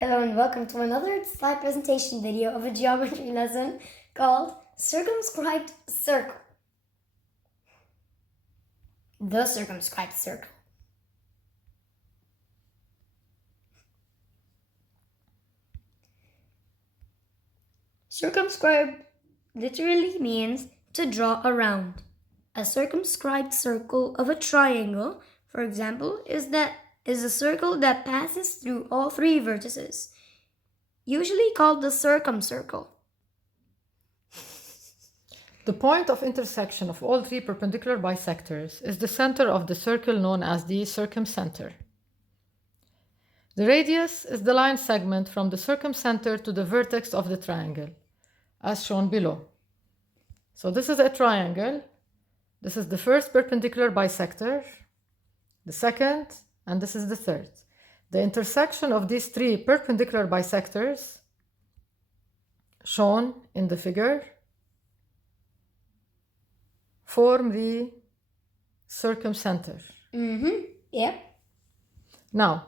Hello and welcome to another slide presentation video of a geometry lesson called Circumscribed Circle. The circumscribed circle. Circumscribed literally means to draw around. A circumscribed circle of a triangle, for example, is a circle that passes through all three vertices, usually called the circumcircle. The point of intersection of all three perpendicular bisectors is the center of the circle known as the circumcenter. The radius is the line segment from the circumcenter to the vertex of the triangle, as shown below. So this is a triangle. This is the first perpendicular bisector, the second, and this is the third. The intersection of these three perpendicular bisectors, shown in the figure, form the circumcenter. Yeah. Now,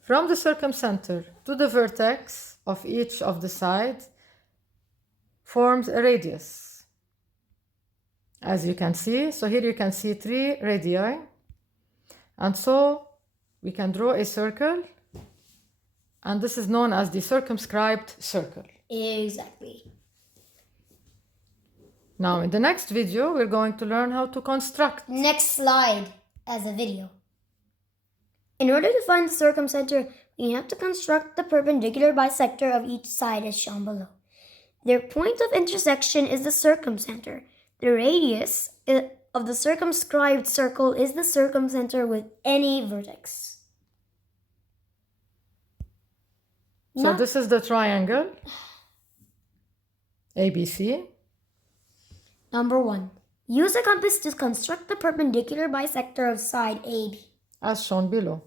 from the circumcenter to the vertex of each of the sides forms a radius. As you can see, so here you can see three radii, and so we can draw a circle, and this is known as the circumscribed circle. Exactly. Now, in the next video, we're going to learn how to construct. Next slide as a video. In order to find the circumcenter, we have to construct the perpendicular bisector of each side as shown below. Their point of intersection is the circumcenter. The radius of the circumscribed circle is the circumcenter with any vertex. So this is the triangle ABC. Number 1. Use a compass to construct the perpendicular bisector of side AB. As shown below.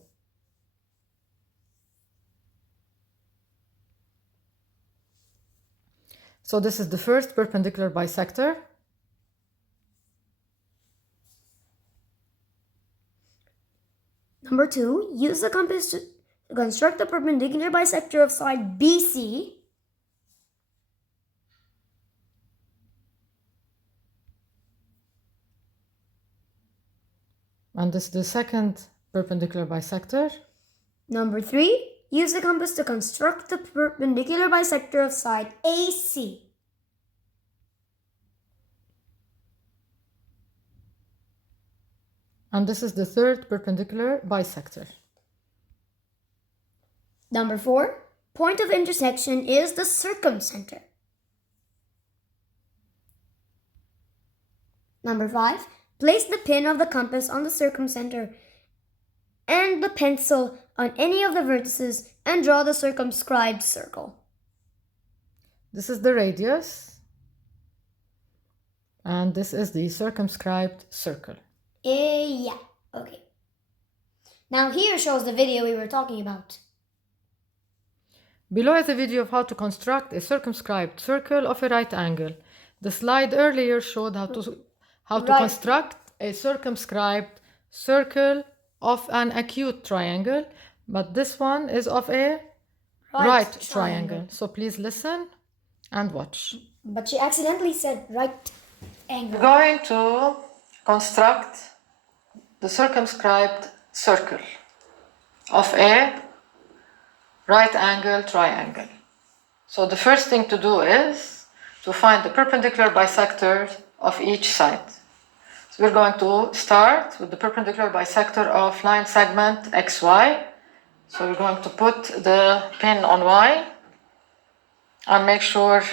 So this is the first perpendicular bisector. Number 2. Use the compass to construct the perpendicular bisector of side BC. And this is the second perpendicular bisector. Number 3. Use the compass to construct the perpendicular bisector of side AC. And this is the third perpendicular bisector. Number 4. Point of intersection is the circumcenter. Number 5. Place the pin of the compass on the circumcenter and the pencil on any of the vertices and draw the circumscribed circle. This is the radius. And this is the circumscribed circle. Yeah, okay. Now here shows the video we were talking about. Below is a video of how to construct a circumscribed circle of a right angle. The slide earlier showed how to construct a circumscribed circle of an acute triangle, but this one is of a right triangle. So please listen and watch. But she accidentally said right angle. We're going to construct the circumscribed circle of a right angle triangle. So the first thing to do is to find the perpendicular bisector of each side. So we're going to start with the perpendicular bisector of line segment XY. So we're going to put the pin on Y and make sure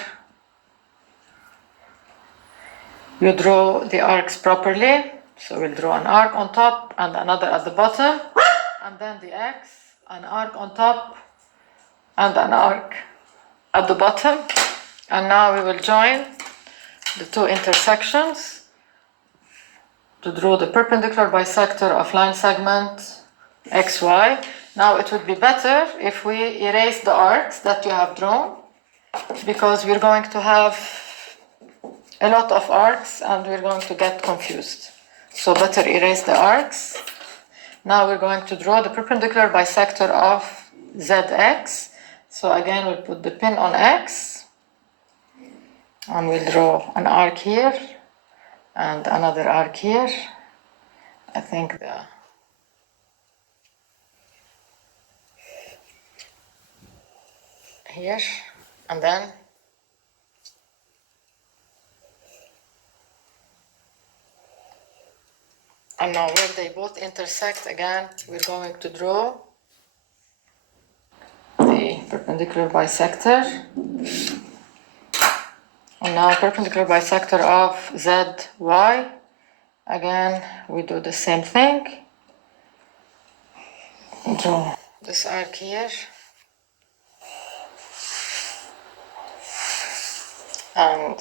you draw the arcs properly. So we'll draw an arc on top and another at the bottom, and then the X, an arc on top and an arc at the bottom. And now we will join the two intersections to draw the perpendicular bisector of line segment XY. Now it would be better if we erase the arcs that you have drawn, because we're going to have a lot of arcs and we're going to get confused. So better erase the arcs. Now we're going to draw the perpendicular bisector of ZX. So again, we'll put the pin on X, and we'll draw an arc here and another arc here. I think here, and then and now where they both intersect again, we're going to draw the perpendicular bisector. And now perpendicular bisector of ZY. Again, we do the same thing. Draw this arc here. And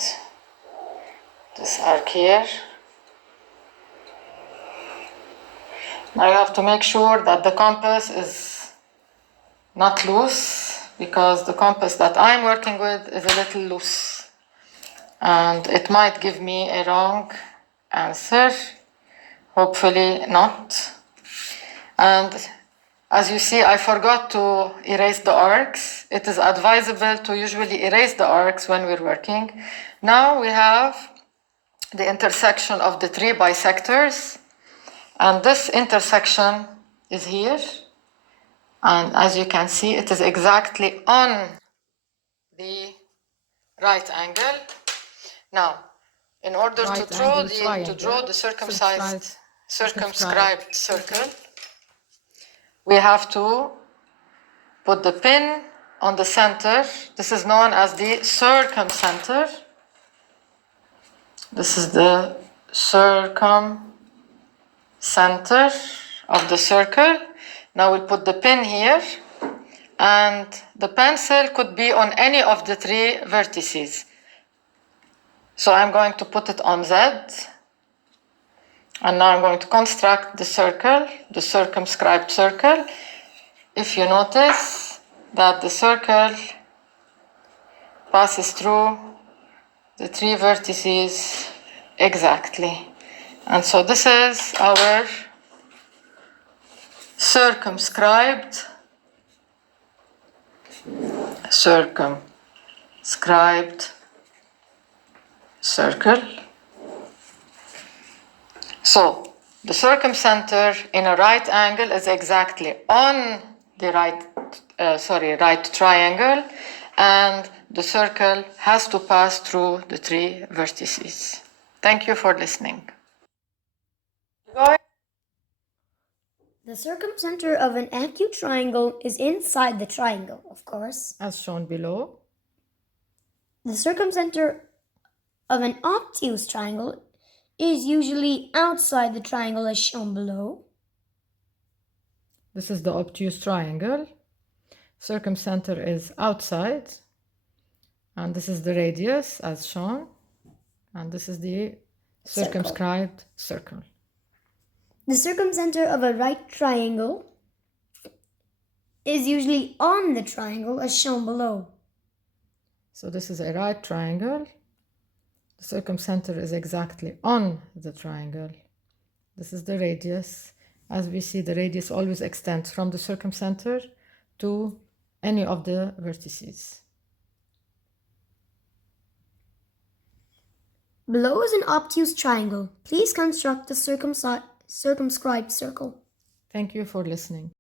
this arc here. Now you have to make sure that the compass is not loose, because the compass that I'm working with is a little loose and it might give me a wrong answer. Hopefully not. And as you see, I forgot to erase the arcs. It is advisable to usually erase the arcs when we're working. Now we have the intersection of the three bisectors, and this intersection is here. And as you can see, it is exactly on the right angle. Now, in order to draw the circumscribed circle, we have to put the pin on the center. This is known as the circumcenter. This is the circumcenter of the circle. Now we'll put the pin here, and the pencil could be on any of the three vertices. So I'm going to put it on Z, and now I'm going to construct the circle, the circumscribed circle. If you notice that the circle passes through the three vertices exactly. And so this is our circumscribed circle. So the circumcenter in a right angle is exactly on the right triangle, and the circle has to pass through the three vertices. Thank you for listening. The circumcenter of an acute triangle is inside the triangle, of course, as shown below. The circumcenter of an obtuse triangle is usually outside the triangle, as shown below. This is the obtuse triangle. Circumcenter is outside, and this is the radius as shown, and this is the circumscribed circle. The circumcenter of a right triangle is usually on the triangle, as shown below. So this is a right triangle. The circumcenter is exactly on the triangle. This is the radius. As we see, the radius always extends from the circumcenter to any of the vertices. Below is an obtuse triangle. Please construct the circumscribed circle. Thank you for listening.